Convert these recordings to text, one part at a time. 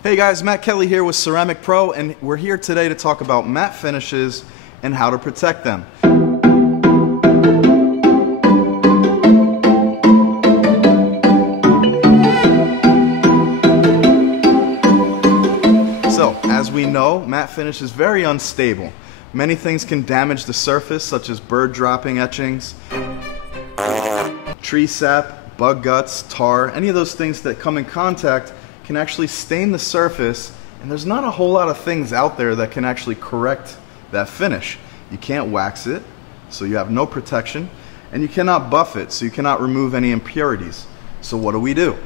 Hey guys, Matt Kelly here with Ceramic Pro, and we're here today to talk about matte finishes and how to protect them. So, as we know, matte finish is very unstable. Many things can damage the surface, such as bird dropping etchings, tree sap, bug guts, tar. Any of those things that come in contact can actually stain the surface, and there's not a whole lot of things out there that can actually correct that finish. You can't wax it, so you have no protection, and you cannot buff it, so you cannot remove any impurities. So what do?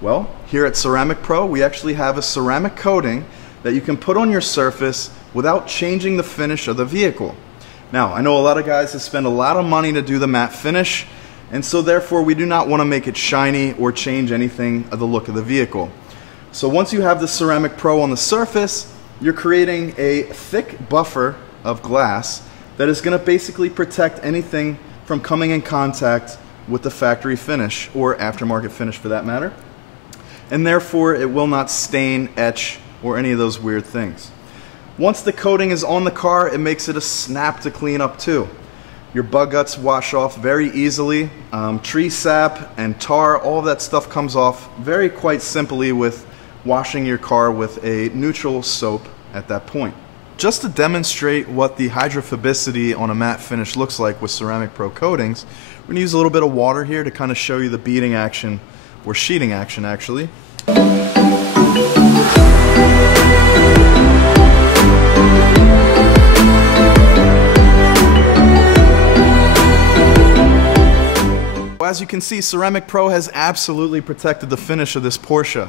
Well, here at Ceramic Pro, we actually have a ceramic coating that you can put on your surface without changing the finish of the vehicle. Now, I know a lot of guys that spend a lot of money to do the matte finish, and so therefore we do not want to make it shiny or change anything of the look of the vehicle. So once you have the Ceramic Pro on the surface, you're creating a thick buffer of glass that is going to basically protect anything from coming in contact with the factory finish, or aftermarket finish for that matter. And therefore it will not stain, etch, or any of those weird things. Once the coating is on the car, it makes it a snap to clean up too. Your bug guts wash off very easily. Tree sap and tar, all of that stuff comes off very quite simply with washing your car with a neutral soap at that point. Just to demonstrate what the hydrophobicity on a matte finish looks like with Ceramic Pro coatings, we're going to use a little bit of water here to kind of show you the beading action, or sheeting action actually. As you can see, Ceramic Pro has absolutely protected the finish of this Porsche,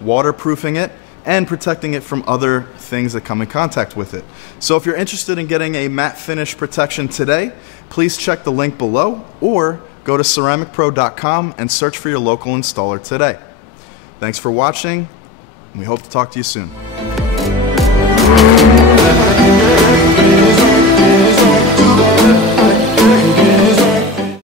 waterproofing it and protecting it from other things that come in contact with it. So if you're interested in getting a matte finish protection today, please check the link below or go to ceramicpro.com and search for your local installer today. Thanks for watching, and we hope to talk to you soon.